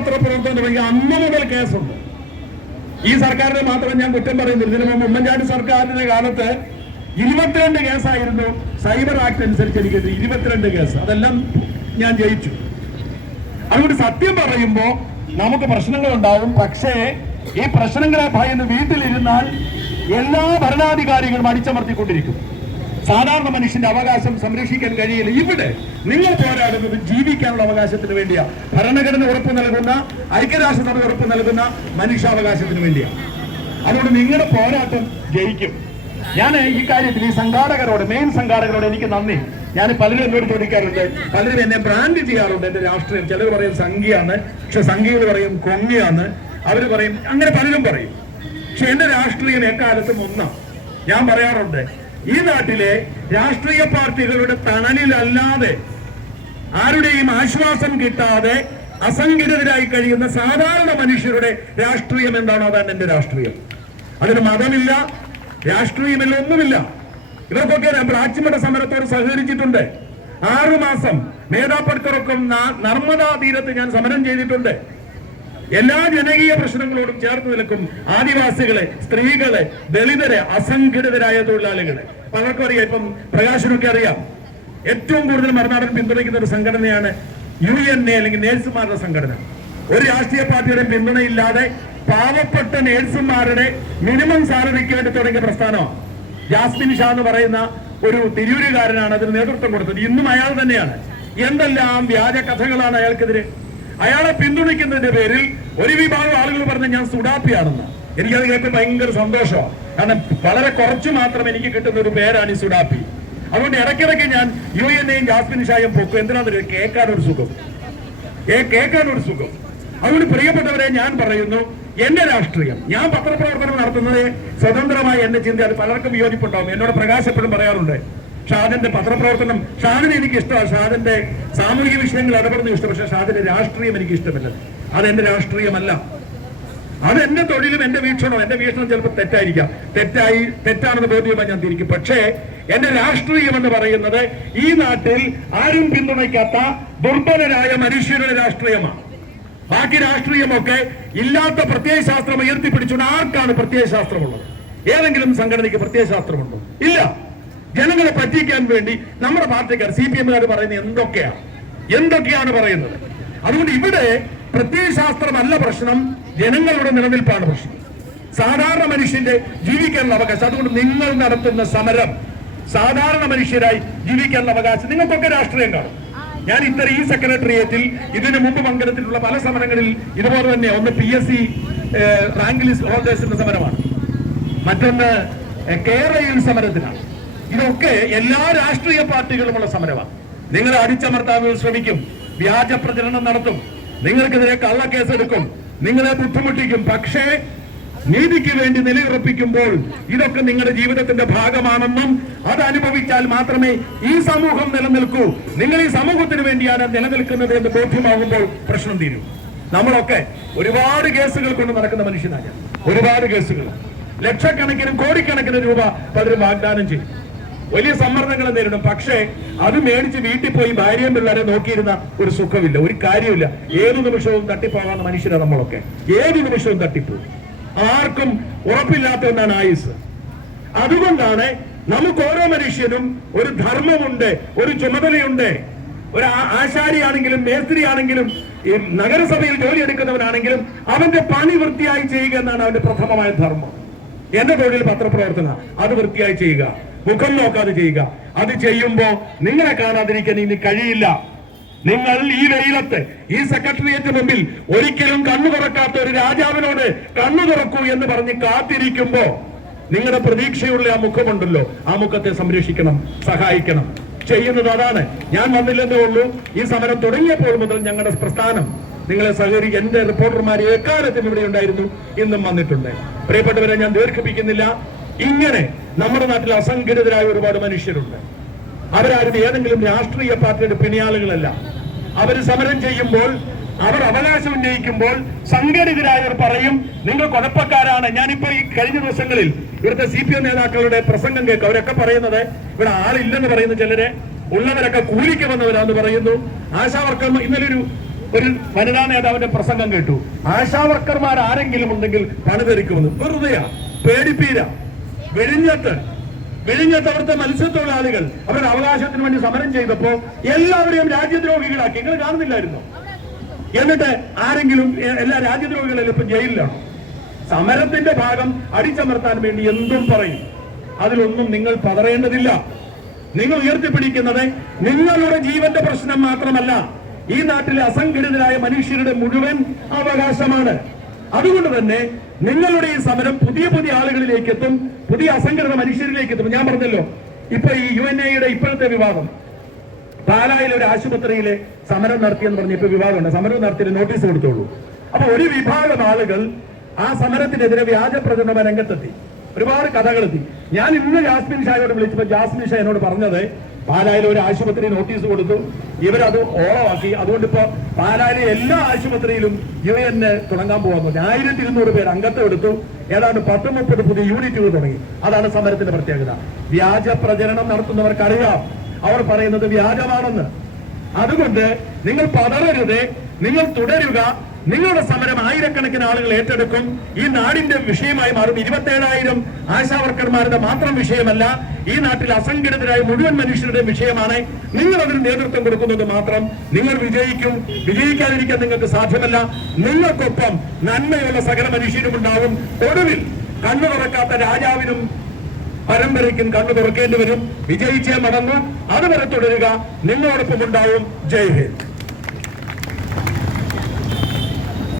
പത്രപ്രവർത്തനം അന്ന് മുതൽ കേസുണ്ട്. ഈ സർക്കാരിനെ മാത്രം ഞാൻ കുറ്റം പറയുന്നില്ല. ഇതിനു മുമ്പ് ഉമ്മൻചാണ്ടി സർക്കാരിന്റെ കാലത്ത് ഇരുപത്തിരണ്ട് കേസായിരുന്നു. സൈബർ ആക്ട് അനുസരിച്ച് എനിക്ക് ഇരുപത്തിരണ്ട് കേസ്. അതെല്ലാം ഞാൻ ജയിച്ചു. അതുകൊണ്ട് സത്യം പറയുമ്പോ നമുക്ക് പ്രശ്നങ്ങൾ ഉണ്ടാവും പക്ഷേ ഈ പ്രശ്നങ്ങളെ ഭയന്ന് വീട്ടിലിരുന്നാൽ എല്ലാ ഭരണാധികാരികളും അടിച്ചമർത്തിക്കൊണ്ടിരിക്കും. സാധാരണ മനുഷ്യന്റെ അവകാശം സംരക്ഷിക്കാൻ കഴിയില്ല. ഇവിടെ നിങ്ങൾ പോരാടുന്നത് ജീവിക്കാനുള്ള അവകാശത്തിന് വേണ്ടിയാ. ഭരണഘടന ഉറപ്പ് നൽകുന്ന ഐക്യരാഷ്ട്രസഭ ഉറപ്പ് നൽകുന്ന മനുഷ്യാവകാശത്തിന് വേണ്ടിയാണ് അതുകൊണ്ട് നിങ്ങളുടെ പോരാട്ടം ജയിക്കും. ഞാൻ ഈ കാര്യത്തിൽ ഈ സംഘാടകരോട് മെയിൻ സംഘാടകരോട് എനിക്ക് നന്ദി. ഞാൻ പലരും എന്നോട് ചോദിക്കാറുണ്ട് പലരും എന്നെ ബ്രാൻഡ് ചെയ്യാറുണ്ട്. എന്റെ രാഷ്ട്രീയം ചിലർ പറയും സംഖ്യയാണ് പക്ഷെ സംഖ്യകൾ പറയും കൊങ്ങിയാണ്. അവർ പറയും അങ്ങനെ പലരും പറയും. പക്ഷെ എന്റെ രാഷ്ട്രീയം എക്കാലത്തും ഒന്നാം. ഞാൻ പറയാറുണ്ട് ഈ നാട്ടിലെ രാഷ്ട്രീയ പാർട്ടികളുടെ തണലിലല്ലാതെ ആരുടെയും ആശ്വാസം കിട്ടാതെ അസംഘടിതരായി കഴിയുന്ന സാധാരണ മനുഷ്യരുടെ രാഷ്ട്രീയം എന്താണോ? അതാണ് എന്റെ രാഷ്ട്രീയം. അതിന് മതമില്ല രാഷ്ട്രീയമില്ല ഒന്നുമില്ല. ഇവർക്കൊക്കെ ഞാൻ പ്രാച്ചിമട സമരത്തോട് സഹകരിച്ചിട്ടുണ്ട്. ആറുമാസം മേധാപട്കറൊപ്പം നർമ്മദാ തീരത്ത് ഞാൻ സമരം ചെയ്തിട്ടുണ്ട്. എല്ലാ ജനകീയ പ്രശ്നങ്ങളോടും ചേർത്ത് നിൽക്കും ആദിവാസികളെ സ്ത്രീകളെ ദളിതരെ അസംഘടിതരായ തൊഴിലാളികളെ. പലർക്കും അറിയാം ഇപ്പം പ്രകാശനൊക്കെ അറിയാം. ഏറ്റവും കൂടുതൽ മറുനാടൻ പിന്തുണയ്ക്കുന്ന ഒരു സംഘടനയാണ് യു എൻ എ അല്ലെങ്കിൽ നേഴ്സുമാരുടെ സംഘടന. ഒരു രാഷ്ട്രീയ പാർട്ടിയുടെ പിന്തുണയില്ലാതെ പാവപ്പെട്ട നേഴ്സുമാരുടെ മിനിമം സാലറിക്ക് വേണ്ടി തുടങ്ങിയ പ്രസ്ഥാനമാണ് ജാസ്മിൻ ഷാ എന്ന് പറയുന്ന ഒരു തിരൂരുകാരനാണ് അതിന് നേതൃത്വം കൊടുത്തത്. ഇന്നും അയാൾ തന്നെയാണ്. എന്തെല്ലാം വ്യാജ കഥകളാണ് അയാൾക്കെതിരെ. അയാളെ പിന്തുണയ്ക്കുന്നതിന്റെ പേരിൽ ഒരു വിഭാഗം ആളുകൾ പറഞ്ഞ് ഞാൻ സുഡാപ്പിയാണെന്ന്. എനിക്കത് കേൾക്കുമ്പോൾ ഭയങ്കര സന്തോഷമാണ് കാരണം വളരെ കുറച്ച് മാത്രം എനിക്ക് കിട്ടുന്ന ഒരു പേരാണ് ഈ സുഡാപ്പി. അതുകൊണ്ട് ഇടയ്ക്കിടയ്ക്ക് ഞാൻ യു എൻ എയും ജാസ്മിൻ ഷായും പൊക്കും. എന്തിനാണെന്ന് കേൾക്കാൻ ഒരു സുഖം. ഒരു സുഖം. അതുകൊണ്ട് പ്രിയപ്പെട്ടവരെ ഞാൻ പറയുന്നു എന്റെ രാഷ്ട്രീയം ഞാൻ പത്രപ്രവർത്തനം നടത്തുന്നത് സ്വതന്ത്രമായി എന്റെ ചിന്ത അത് പലർക്കും വിയോജിപ്പുണ്ടാവും. എന്നോട് പ്രകാശപ്പെടും പറയാറുണ്ട് ഷാദിന്റെ പത്രപ്രവർത്തനം. ഷാദിന് എനിക്ക് ഇഷ്ടമാണ് ഷാജന്റെ സാമൂഹിക വിഷയങ്ങൾ ഇടപെടുന്ന ഇഷ്ടം. പക്ഷെ ഷാദിന്റെ രാഷ്ട്രീയം എനിക്ക് ഇഷ്ടമല്ല അത് എന്റെ രാഷ്ട്രീയമല്ല. അത് എന്റെ തൊഴിലും എന്റെ വീക്ഷണവും. എന്റെ വീക്ഷണം ചിലപ്പോൾ തെറ്റായിരിക്കാം. തെറ്റായി തെറ്റാണെന്ന് ബോധ്യമായി ഞാൻ തിരിക്കും. പക്ഷേ എന്റെ രാഷ്ട്രീയം എന്ന് പറയുന്നത് ഈ നാട്ടിൽ ആരും പിന്തുണയ്ക്കാത്ത ദുർബലരായ മനുഷ്യരുടെ രാഷ്ട്രീയമാണ്. ബാക്കി രാഷ്ട്രീയമൊക്കെ ഇല്ലാത്ത പ്രത്യയശാസ്ത്രം ഉയർത്തിപ്പിടിച്ചുകൊണ്ട് ആർക്കാണ് പ്രത്യയശാസ്ത്രമുള്ളത്? ഏതെങ്കിലും സംഘടനയ്ക്ക് പ്രത്യയശാസ്ത്രമുണ്ടോ? ഇല്ല. ജനങ്ങളെ പറ്റിക്കാൻ വേണ്ടി നമ്മുടെ പാർട്ടിക്കാർ സി പി എമ്മുകാർ പറയുന്നത് എന്തൊക്കെയാണ് എന്തൊക്കെയാണ് പറയുന്നത്? അതുകൊണ്ട് ഇവിടെ പ്രത്യയശാസ്ത്രമല്ല പ്രശ്നം ജനങ്ങളുടെ നിലനിൽപ്പാണ് പ്രശ്നം. സാധാരണ മനുഷ്യന്റെ ജീവിക്കാനുള്ള അവകാശം അതുകൊണ്ട് നിങ്ങൾ നടത്തുന്ന സമരം സാധാരണ മനുഷ്യരായി ജീവിക്കാനുള്ള അവകാശം. നിങ്ങൾക്കൊക്കെ രാഷ്ട്രീയം കാണും. ഞാൻ ഇത്ര ഈ സെക്രട്ടേറിയറ്റിൽ ഇതിനു മുമ്പ് പങ്കെടുത്തിട്ടുള്ള പല സമരങ്ങളിൽ ഇതുപോലെ തന്നെ ഒന്ന് P S C rank list ഹോൾഡേഴ്സിന്റെ സമരമാണ്. മറ്റൊന്ന് കേരളയിൽ സമരത്തിനാണ്. ഇതൊക്കെ എല്ലാ രാഷ്ട്രീയ പാർട്ടികളുമുള്ള സമരമാണ്. നിങ്ങളെ അടിച്ചമർത്താൻ ശ്രമിക്കും വ്യാജ പ്രചരണം നടത്തും നിങ്ങൾക്കെതിരെ കള്ളക്കേസെടുക്കും നിങ്ങളെ ബുദ്ധിമുട്ടിക്കും. പക്ഷേ നീതിക്ക് വേണ്ടി നിലയുറപ്പിക്കുമ്പോൾ ഇതൊക്കെ നിങ്ങളുടെ ജീവിതത്തിന്റെ ഭാഗമാണെന്നും അത് അനുഭവിച്ചാൽ മാത്രമേ ഈ സമൂഹം നിലനിൽക്കൂ. നിങ്ങൾ ഈ സമൂഹത്തിന് വേണ്ടിയാണ് നിലനിൽക്കുന്നത് എന്ന് ബോധ്യമാകുമ്പോൾ പ്രശ്നം തീരും. നമ്മളൊക്കെ ഒരുപാട് കേസുകൾ കൊണ്ട് നടക്കുന്ന മനുഷ്യനാണ് ഒരുപാട് കേസുകൾ. ലക്ഷക്കണക്കിനും കോടിക്കണക്കിന് രൂപ പലരും വാഗ്ദാനം ചെയ്യും. വലിയ സമ്മർദ്ദങ്ങൾ നേരിടും. പക്ഷേ അത് മേടിച്ച് വീട്ടിൽ പോയി ഭാര്യയും പിള്ളേരെ നോക്കിയിരുന്ന ഒരു സുഖമില്ല ഒരു കാര്യമില്ല ഏത് നിമിഷവും തട്ടിപ്പോകാവുന്ന മനുഷ്യരാണ് നമ്മളൊക്കെ. ഏത് നിമിഷവും തട്ടിപ്പോകും ആർക്കും ഉറപ്പില്ലാത്ത ഒന്നാണ് ആയുസ്. അതുകൊണ്ടാണ് നമുക്ക് ഓരോ മനുഷ്യനും ഒരു ധർമ്മമുണ്ട് ഒരു ചുമതലയുണ്ട്. ഒരു ആശാരിയാണെങ്കിലും മേസ്ത്രി ആണെങ്കിലും ഈ നഗരസഭയിൽ ജോലി എടുക്കുന്നവനാണെങ്കിലും അവന്റെ പണി വൃത്തിയായി ചെയ്യുക എന്നാണ് അവന്റെ പ്രഥമമായ ധർമ്മം. എന്റെ തൊഴിൽ പത്രപ്രവർത്തന അത് വൃത്തിയായി ചെയ്യുക. മുഖം നോക്കാതെ ചെയ്യുക. അത് ചെയ്യുമ്പോ നിങ്ങളെ കാണാതിരിക്കാൻ ഇനി കഴിയില്ല. നിങ്ങൾ ഈ വെയിലത്ത് ഈ സെക്രട്ടേറിയറ്റ് മുമ്പിൽ ഒരിക്കലും കണ്ണു തുറക്കാത്ത ഒരു രാജാവിനോട് കണ്ണു തുറക്കൂ എന്ന് പറഞ്ഞ് കാത്തിരിക്കുമ്പോ നിങ്ങളുടെ പ്രതീക്ഷയുള്ള ആ മുഖമുണ്ടല്ലോ. ആ മുഖത്തെ സംരക്ഷിക്കണം സഹായിക്കണം. ചെയ്യുന്നത് അതാണ്. ഞാൻ വന്നില്ലെന്നേ ഉള്ളൂ. ഈ സമരം തുടങ്ങിയപ്പോൾ മുതൽ ഞങ്ങളുടെ പ്രസ്ഥാനം നിങ്ങളെ സഹകരി എന്റെ റിപ്പോർട്ടർമാർ എക്കാലത്തും ഇവിടെ ഉണ്ടായിരുന്നു. ഇന്നും വന്നിട്ടുണ്ട്. പ്രിയപ്പെട്ടവരെ ഞാൻ ദീർഘിപ്പിക്കുന്നില്ല. ഇങ്ങനെ നമ്മുടെ നാട്ടിൽ അസംഘടിതരായ ഒരുപാട് മനുഷ്യരുണ്ട്. അവരാരും ഏതെങ്കിലും രാഷ്ട്രീയ പാർട്ടിയുടെ പിണിയാളുകളല്ല. അവർ സമരം ചെയ്യുമ്പോൾ അവർ അവകാശം ഉന്നയിക്കുമ്പോൾ സംഘടിതരായവർ പറയും നിങ്ങൾ കുഴപ്പക്കാരാണ് ഞാനിപ്പോ ഈ കഴിഞ്ഞ ദിവസങ്ങളിൽ ഇവിടുത്തെ സി പി എം നേതാക്കളുടെ പ്രസംഗം കേൾക്കും. അവരൊക്കെ പറയുന്നത് ഇവിടെ ആളില്ലെന്ന് പറയുന്ന ചിലരെ. ഉള്ളവരൊക്കെ കൂലിക്ക് വന്നവരാന്ന് പറയുന്നു. ആശാവർക്കർ ഇന്നലെ ഒരു ഒരു വനിതാ നേതാവിന്റെ പ്രസംഗം കേട്ടു. ആശാവർക്കർമാർ ആരെങ്കിലും ഉണ്ടെങ്കിൽ പണിതെറിക്കുമെന്ന് വെറുതെയാ പേടിപ്പീര. വിഴിഞ്ഞത്ത് വിഴിഞ്ഞത്ത് അവിടുത്തെ മത്സ്യത്തൊഴിലാളികൾ അവരുടെ അവകാശത്തിന് വേണ്ടി സമരം ചെയ്തപ്പോ എല്ലാവരെയും രാജ്യദ്രോഹികളാക്കി. നിങ്ങൾ കാണുന്നില്ലായിരുന്നു? എന്നിട്ട് ആരെങ്കിലും എല്ലാ രാജ്യദ്രോഹികളും ഇപ്പൊ ജയിലിലാണ് സമരത്തിന്റെ ഭാഗം അടിച്ചമർത്താൻ വേണ്ടി എന്തും പറയും. അതിലൊന്നും നിങ്ങൾ പതറേണ്ടതില്ല. നിങ്ങൾ ഉയർത്തിപ്പിടിക്കുന്നത് നിങ്ങളുടെ ജീവന്റെ പ്രശ്നം മാത്രമല്ല. ഈ നാട്ടിലെ അസംഘടിതരായ മനുഷ്യരുടെ മുഴുവൻ അവകാശമാണ്. അതുകൊണ്ട് തന്നെ നിങ്ങളുടെ ഈ സമരം പുതിയ പുതിയ ആളുകളിലേക്ക് എത്തും പുതിയ അസംഘടിത മനുഷ്യരിലേക്ക് എത്തും ഞാൻ പറഞ്ഞല്ലോ ഇപ്പൊ ഈ യു എൻ എയുടെ ഇപ്പോഴത്തെ വിവാദം. പാലായിലെ ഒരു ആശുപത്രിയിലെ സമരം നടത്തിയെന്ന് പറഞ്ഞ ഇപ്പൊ വിവാദമുണ്ട്. സമരം നടത്തിയിട്ട് നോട്ടീസ് കൊടുത്തോളൂ. അപ്പൊ ഒരു വിഭാഗം ആളുകൾ ആ സമരത്തിനെതിരെ വ്യാജ പ്രചരണ രംഗത്തെത്തി. ഒരുപാട് കഥകളെത്തി. ഞാൻ ഇന്ന് ജാസ്മിൻ ഷായോട് വിളിച്ചപ്പോൾ ജാസ്മിൻ ഷാ എന്നോട് പറഞ്ഞത് പാലായിലെ ഒരു ആശുപത്രി നോട്ടീസ് കൊടുത്തു. ഇവരത് ഓളമാക്കി. അതുകൊണ്ട് ഇപ്പോ പാലായിലെ എല്ലാ ആശുപത്രിയിലും യു എൻ തുടങ്ങാൻ പറഞ്ഞു ആയിരത്തി ഇരുന്നൂറ് പേര് അംഗത്വം എടുത്തു. ഏതാണ്ട് പത്ത് മുപ്പത് പുതിയ യൂണിറ്റുകൾ തുടങ്ങി. അതാണ് സമരത്തിന്റെ പ്രത്യേകത. വ്യാജ പ്രചരണം നടത്തുന്നവർക്കറിയാം. അവർ പറയുന്നത് വ്യാജമാണെന്ന്. അതുകൊണ്ട് നിങ്ങൾ പതറരുത് നിങ്ങൾ തുടരുക നിങ്ങളുടെ സമരം ആയിരക്കണക്കിന് ആളുകൾ ഏറ്റെടുക്കും. ഈ നാടിന്റെ വിഷയമായി മാറും. ഇരുപത്തേഴായിരം ആശാവർക്കർമാരുടെ മാത്രം വിഷയമല്ല ഈ നാട്ടിൽ അസംഘടിതരായ മുഴുവൻ മനുഷ്യരുടെ വിഷയമാണ്. നിങ്ങൾ അതിന് നേതൃത്വം കൊടുക്കുന്നത് മാത്രം. നിങ്ങൾ വിജയിക്കും. വിജയിക്കാതിരിക്കാൻ നിങ്ങൾക്ക് സാധ്യമല്ല. നിങ്ങൾക്കൊപ്പം നന്മയുള്ള സകല മനുഷ്യരും ഉണ്ടാകും ഒടുവിൽ കണ്ണു തുറക്കാത്ത രാജാവിനും പരമ്പരയ്ക്കും കണ്ണു തുറക്കേണ്ടി വരും. വിജയിച്ചേ മടങ്ങും. അതുവരെ തുടരുക. നിങ്ങളോടൊപ്പം ഉണ്ടാവും. ജയ് ഹിന്ദ്.